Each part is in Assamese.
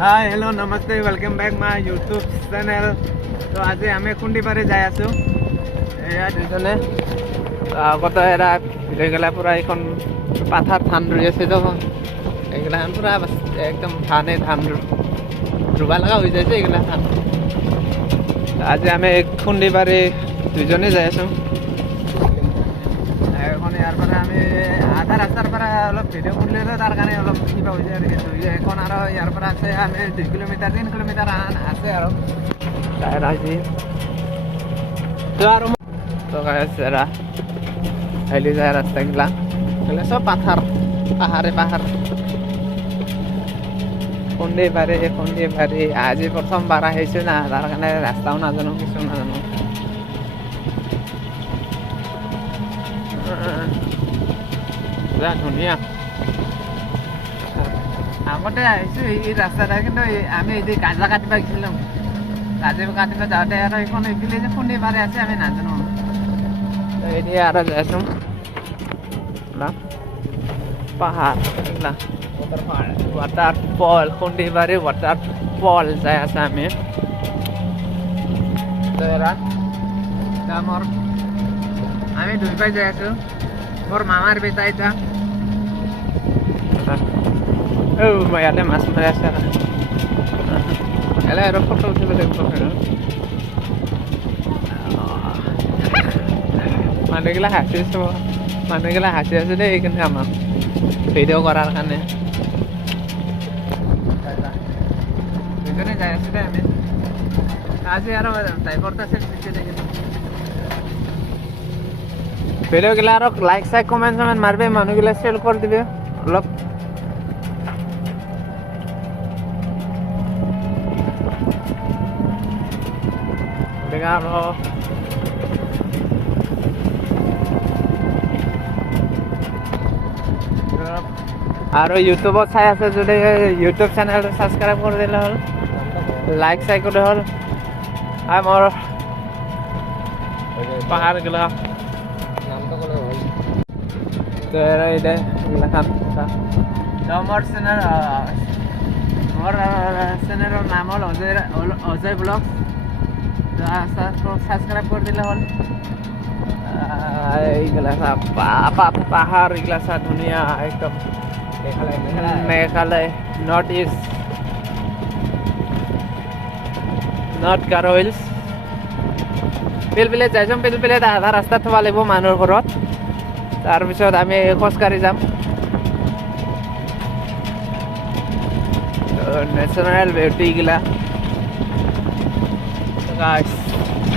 हाय हेलो नमस्ते welcome back my YouTube channel. तो आज आम खुंडीपारे যাই আছো এয়া দুজনে আগত এরা গেলা পুরা এখন পাথার ধান রুই আছে তো এগুলা পুরা একদম ধান রুবা লাগা হয়ে যাইছে এগুলা ধান। আজ আমি খুন্ডিপারে দুজনে যাই আছো। এখন ইয়ার পরে আমি আধা রাস্তার পরে অলপ ভিডিও করলে তার কারণে অলপ কিবা হয়ে যায় কিন্তু এখন আর ইয়ার পরে আছে আমি 2 কিলোমিটার 3 কিলোমিটার আছে আর টায়ার আছে তো আর তো এরা হাইলি যায় রাস্তাগুলা এগুলো সব পাহাড়ে খুন্ডিপারে আজি প্রথমবার আহিছে না তার কারণে রাস্তাও না জানো কিছু না জানো। ধুনীয়া আগতে আহিছো এই রাস্তাটা কিন্তু আমি এই যে গাঁজা কাটিব গেছিলাম গাঁজা কাটিব যাওঁতে আৰু এইখন এইফালে যে খুন্দিপাৰে আছে আমি নাজানো এতিয়া আৰু যাইছো পাহাৰ ৱাটাৰফল খুন্দিপাৰে ৱাটাৰফল যাই আছে আমি আমি দুইবাই যাই আছো মোৰ মামাৰ বেটা এটা ইয়াতে মাছ মাৰি আছে এলে আৰু ফটো উঠিব লাগিব মানুহগিলা হাঁচি আছে দেই এইখিনি আমাক ভিডিঅ' কৰাৰ কাৰণে দুজনে যাই আছো দেই আমি আজি আৰু ড্ৰাইভাৰটা আছে ভিডিও গিলা আর লাইক সাইক কমেন্ট মারবে মানুষগুলা শেয়ার করে দিবে অলপ দেখা আর ইউটিউবত চাই আছে যদি ইউটিউব চ্যানেল সাবস্ক্রাইব করে দিলে হল লাইক সাইক করে হল আর মোর পাহাড় গুলা তো এরা এটা লেখান মোৰ চেনেলৰ নাম হ'ল অজয় ব্লগ সাবস্ক্রাইব করে দিলে হল। এইগুলা পাহাড় এগুলা ধুনীয়া একদম Meghalaya north east north Garo hills পিলপিলিত যাইছোঁ পিলপিলিত আধা ৰাস্তাত থব লাগিব মানুহৰ ঘৰত তাৰপিছত আমি খোজকাঢ়ি যাম নেচাৰেল বিউটিগিলা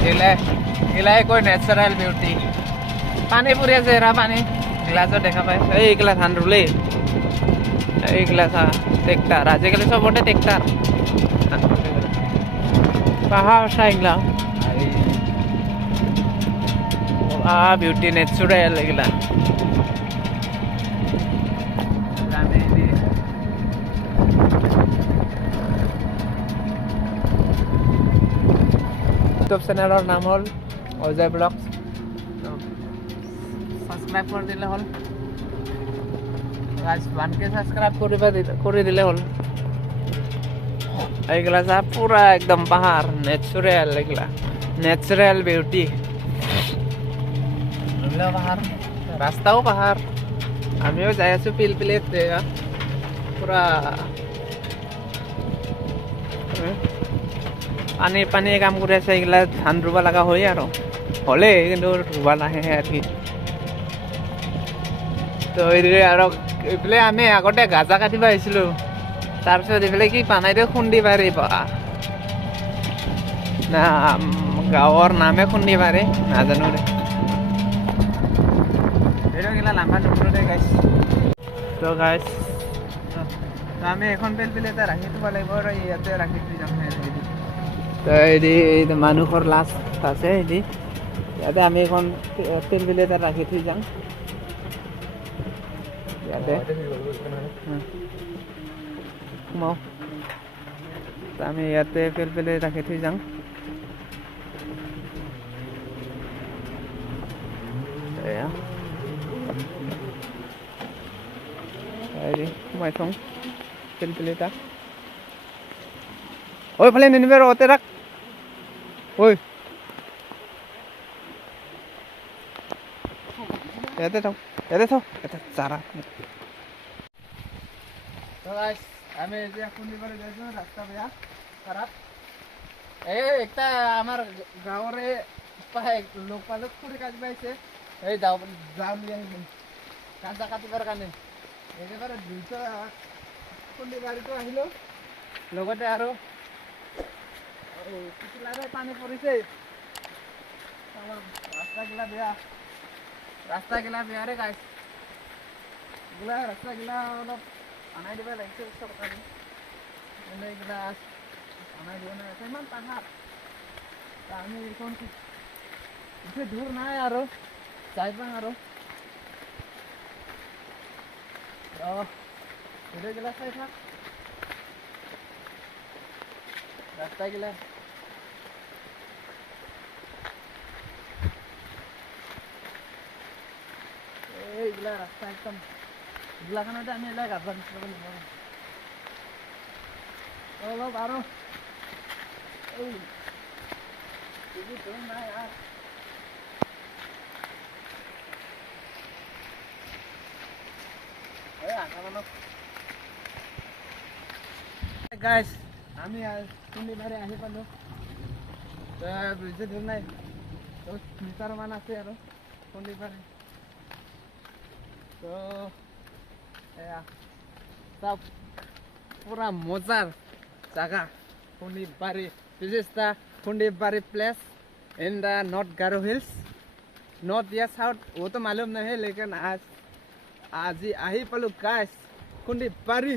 এগিলাই কয় নেচাৰেল বিউটি পানী পৰি আছে এৰা পানী গ্লাছত দেখা পায় এইগিলা ধান ৰুলেই এইগিলা চা ট্ৰেক্টাৰ আজিকালি চবতে ট্ৰেক্টাৰ পাহাৰ চাইগিলা বিউটি নেচাৰেল এগুলা ইউটিউব চেনেলৰ নাম হ'ল অজয় ব্লগ সাবস্ক্রাইব করে দিলে হল 1K সাবস্ক্রাইব করে দিলে হল। এইগুলা যা পুরা একদম পাহাড় নেচারেল এগুলা নেচারেল বিউটি পাহাড় রাস্তাও পাহাড় আমিও যাই আছো পিলপিলিত পুরা পানী কাম কৰি আছে এইগিলা ধান ৰুব লগা হয় আৰু হ'লে কিন্তু ৰুব নাহে আৰ কি। তো আৰু এইফালে আমি আগতে গাজা কাটিব আহিছিলোঁ তাৰপিছত এইফালে কি পানাইতে খুন্দিপাৰে না গাঁৱৰ নামে খুন্দিপাৰে নাজানো দে ভিডিওগিলা লাম্বা নুকুৰো দে গাইছ। তো গাইছ আমি এখন পিলপিলিতে ৰাখি থ'ব লাগিব আৰু ইয়াতে ৰাখি থৈ যাম তো এই মানুহৰ লাশ আছে ইয়াতে আমি এখন পিলপিলিতে ৰাখি থৈ যাম ইয়াতে সোমাও আমি ইয়াতে পিলপিলি ৰাখি থৈ যাম এয়া সোমাই থওঁ পিলপিলিটা ঐ ফালে নিনিবে ৰ অতে ৰাখ ঐ ইয়াতে থাক এটা চাৰা তো গাইস আমি যে শনিবাৰে যাইছো ৰাস্তা বেয়া খাৰাপ একটা আমাৰ গাঁৱৰে লোক পালে খুঁড়ি কাজ পাইছে এই যাও যাও নিয়ে আহিম কাঁচা কাটিবৰ কাৰণে একেবাৰে 200 শনিবাৰটো আহিলো লগতে আৰু পিছলাৰে পানী পৰিছে ৰাস্তাগিলা বেয়া ৰে গাইছ ৰাস্তাগিলা অলপ আনাই দিব লাগিছে চৰকাৰে এইগিলা আনাই দিব নাই ইমান পাহাৰ আমি এইখন বেছি দূৰ নাই আৰু যাই পাম আৰু ভিডিঅ'গিলা চাই থাক ৰাস্তাগিলা এইগিলা ৰাস্তা একদম এইগিলাখনতে আমি এইবিলাক গাব অলপ আৰু নাই গাইছ আমি শনিবাৰে আহি পালো বেছি দূৰ নাই 10 মিটাৰমান আছে আৰু শনিবাৰে তো এয়া সব পুরা মজার জায়গা খুন্ডিবাড়ি this is the खुंडीबाड़ी place in the North Garo Hills North या South वो तो मालूम नहीं है लेकिन आज ही आही पालू गाइस खुंडीबाड़ी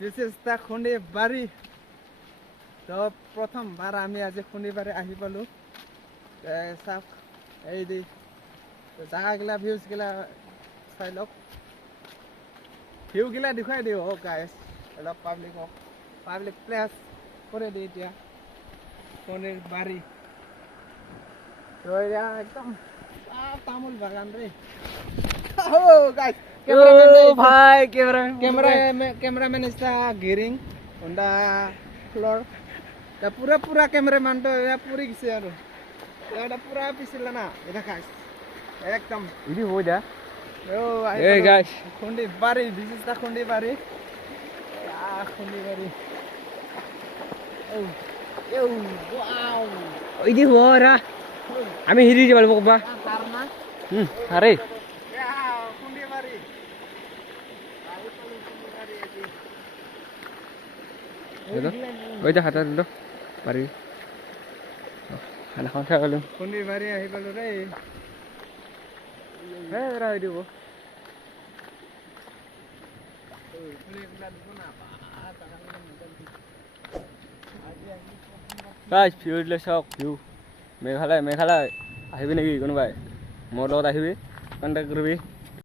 this is the खुंडीबाड़ी तो प्रथम बार आमी आज खुंडीबाड़ी आही पालू सब এই দি জায়গাগুলা ভিউজগুলা চাই লওক ভিউগিলা দেখুৱাই দিওঁ গাইছ অলপ পাব্লিক প্লেচ করে দিই এতিয়া খুন্ডিবাড়ি তো এয়া একদম তামোল বাগান রে ও গাইস ভাই cameraman is the gearing on the floor the pura cameraman to ya puri gise aru এটা পুরা পিছলা না এটা গাইস একদম ইদি হই যা এই guys Khundibari this is the Khundibari Khundibari ও ওয়াও ইদি হরা আমি হিরি যাব বাবা কারনা আরে খুন্ডিবাড়ি ওই যা হাতা দিলো পারি খানা খাওয়া গেল খুন্ডিবাড়ি আহি পালো রে হ্যাঁ এরা হই দিব গাইস ভিউ দিলে চাওক ভিউ মেঘালয় আহিবি নেকি কোনোবাই মোৰ লগত আহিবি কণ্টেক্ট কৰিবি